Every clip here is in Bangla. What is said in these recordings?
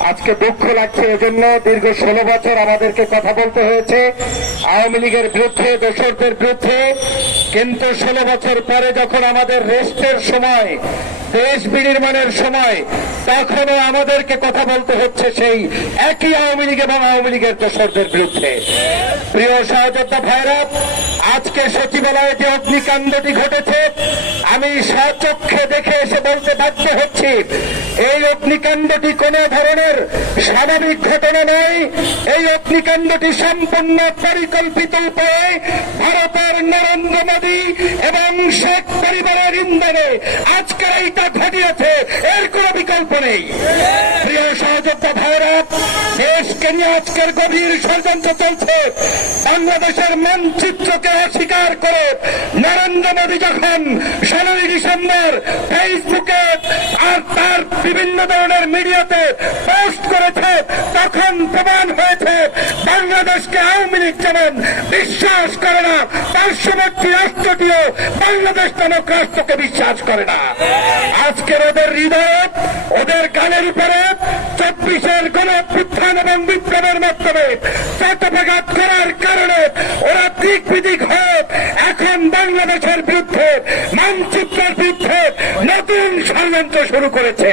আজকে দুঃখ লাগছে, এজন্য দীর্ঘ ষোলো বছর আমাদেরকে কথা বলতে হয়েছে। আওয়ামী লীগের বিরুদ্ধে, দোসরদের বিরুদ্ধে। কিন্তু ষোলো বছর পরে যখন আমাদের রেস্টের সময়, দেশ বিনির্মাণের সময়, তখনও আমাদেরকে কথা বলতে হচ্ছে সেই একই আওয়ামী লীগ এবং আওয়ামী লীগের দোসরদের বিরুদ্ধে। প্রিয় সহযোদ্ধা ভাইরা, আজকে সচিবালয়ে যে অগ্নিকাণ্ডটি ঘটেছে আমি স্বচক্ষে দেখে এসে বলতে বাধ্য হচ্ছি, এই অগ্নিকাণ্ডটি কোন ধরনের স্বাভাবিক ঘটনা নয়। এই অগ্নিকাণ্ডটি সম্পূর্ণ পরিকল্পিত উপায়ে ভারতের নরেন্দ্র মোদী এবং শেখ পরিবারের ইন্ধনে আজকে এইটা ঘটিয়েছে। এর কোন বিকল্প নেই। প্রিয় সহযোদ্ধা ভাইরা দেশকে নিয়ে আজকের গভীর ষড়যন্ত্র চলছে। বাংলাদেশের মানচিত্রকে অস্বীকার করে নরেন্দ্র মোদী যখন ষোলোই ডিসেম্বর ফেসবুকে আর তার বিভিন্ন ধরনের মিডিয়াতে পোস্ট করেছে, তখন প্রমাণ হয়েছে বাংলাদেশকে আওয়ামী লীগ যেমন বিশ্বাস করে না, পার্শ্ববর্তী রাষ্ট্রটিও বাংলাদেশ নামক রাষ্ট্রকে বিশ্বাস করে না। আজকের ওদের হৃদয়, ওদের গানের উপরে চব্বিশের গণ অভ্যুত্থান এবং বিপ্লবের মাধ্যমে চট্টপাঘাত করার কারণে ওরা দিক বিদিক হয়ে এখন বাংলাদেশের বিরুদ্ধে, মানচিত্রের বিরুদ্ধে নতুন ষড়যন্ত্র শুরু করেছে।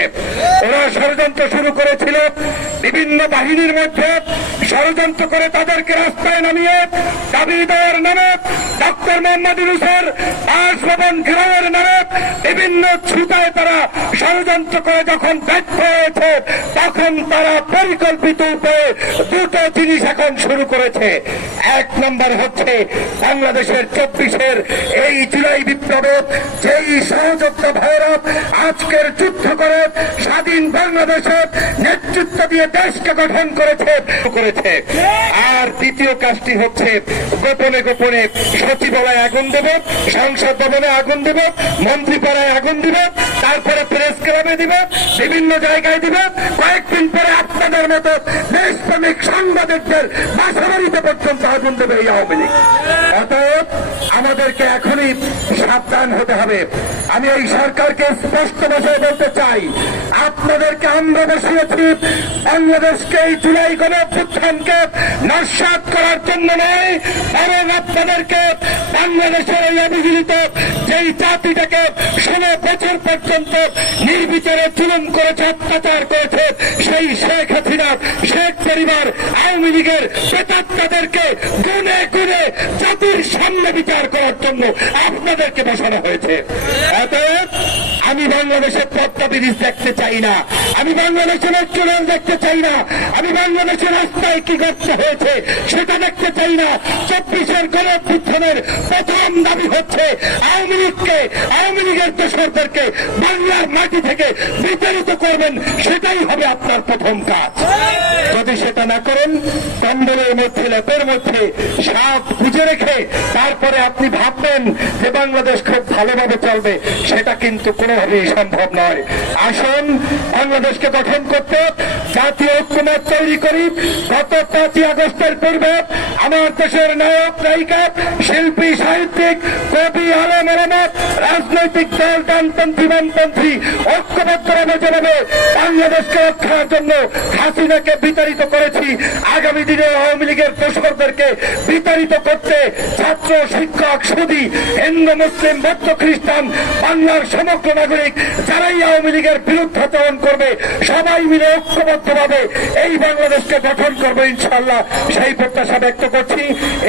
ওরা ষড়যন্ত্র শুরু করেছিল বিভিন্ন বাহিনীর মধ্যে, ষড়যন্ত্র করে তাদেরকে রাস্তায় নামিয়ে দাবি দেওয়ার নামে ডক্টর মোহাম্মদ ইউনুসের বাসভবন ঘেরাওয়ের নামে তারা ষড়যন্ত্র করে যখন ব্যর্থ হয়েছে তখন তারা পরিকল্পিত দুটো জিনিস এখন শুরু করেছে। এক নম্বর হচ্ছে বাংলাদেশের চব্বিশের এই জুলাই বিপ্লবে যেই সহযোদ্ধা ভাইরা আজকের যুদ্ধ করে স্বাধীন বাংলাদেশের নেতৃত্ব দিয়ে দেশকে গঠন করেছে করেছে। আর দ্বিতীয় কাজটি হচ্ছে গোপনে গোপনে সচিবালয়ে আগুন দেব, সংসদ ভবনে আগুন দেব, মন্ত্রীপাড়ায় আগুন দিব তারপরে প্রেস ক্লাবে দিব, বিভিন্ন জায়গায় দিব। কয়েকদিন পরে আপনাদের মতো দেশপ্রেমিক সাংবাদিকদের বাসাবাড়িতে পর্যন্ত আগুন দেবে এই আওয়ামী লীগ। অতএব আমাদেরকে এখনই সাবধান হতে হবে। আমি এই সরকারকে স্পষ্ট ভাষায় বলতে চাই, আপনাদেরকে আমরা বসিয়েছি বাংলাদেশকে এই জুলাই গণ অভ্যুত্থানকে নস্বাত করার জন্য নয়, বরং আপনাদেরকে বাংলাদেশের এই অভিযোজিত যেই জাতিটাকে বছর পর্যন্ত নির্বিচারে চুলম করেছে, অত্যাচার করেছে সেই শেখ হাসিনা, শেখ পরিবার আওয়ামী লীগের প্রেতাত্মাদেরকে গুনে গুনে জাতির সামনে বিচার করার জন্য আপনাদেরকে বসানো হয়েছে। অতএব আমি বাংলাদেশের পদ্মা ব্রিজ দেখতে চাই না। আমি বাংলাদেশের চুলন দেখতে চাই না। আমি বাংলাদেশের রাস্তায় কি করতে হয়েছে, সেটা দেখতে চাই না। চব্বিশের গণঅভ্যুত্থানের প্রথম দাবি হচ্ছে আওয়ামী লীগকে, আওয়ামী লীগের দোসরদেরকে বাংলার মাটি থেকে বিতাড়িত করবেন, সেটাই হবে আপনার প্রথম কাজ। যদি সেটা না করেন, কম্বলের মধ্যে, লেপের মধ্যে সাপ খুঁজে রেখে তারপরে আপনি ভাববেন যে বাংলাদেশ খুব ভালোভাবে চলবে, সেটা কিন্তু কোনোভাবেই সম্ভব নয়। আসুন বাংলাদেশকে গঠন করতে জাতীয় ঐক্যমত তৈরি করি। গত পাঁচই আগস্টের পূর্বে আমার দেশের নায়ক, নায়িকা, শিল্পী, সাহিত্যিক কবি আলম আলমত রাজনৈতিক দল ডানপন্থী বামপন্থী ঐক্যবদ্ধভাবে যেভাবে বাংলাদেশকে রক্ষার জন্য হাসিনাকে বিতাড়িত করেছি, আগামী দিনে আওয়ামী লীগের দোষরদেরকে বিতাড়িত করতে ছাত্র, শিক্ষক, সুদী, হিন্দু, মুসলিম, বৌদ্ধ, খ্রিস্টান, বাংলার সমগ্র নাগরিক, যারাই আওয়ামী লীগের বিরুদ্ধাচরণ করবে সবাই মিলে ঐক্যবদ্ধভাবে এই বাংলাদেশকে গঠন করবে ইনশাল্লাহ সেই প্রত্যাশা ব্যক্ত করছি।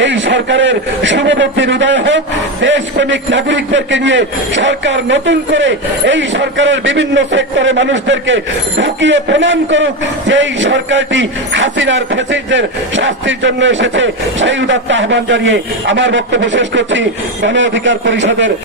এই সরকারের শুভবর্তীর উদয় হোক। দেশপ্রেমিক নাগরিকদেরকে নিয়ে সরকার নতুন করে এই সরকারের বিভিন্ন সেক্টরে মানুষদেরকে ঢুকিয়ে প্রমাণ করুক। যে এই সরকারটি হাসিনার ফ্যাসিস্টদের শাস্তির জন্য এসেছে, সেই উদাত্ত আহ্বান জানিয়ে আমার বক্তব্য শেষ করছি। গণ অধিকার পরিষদের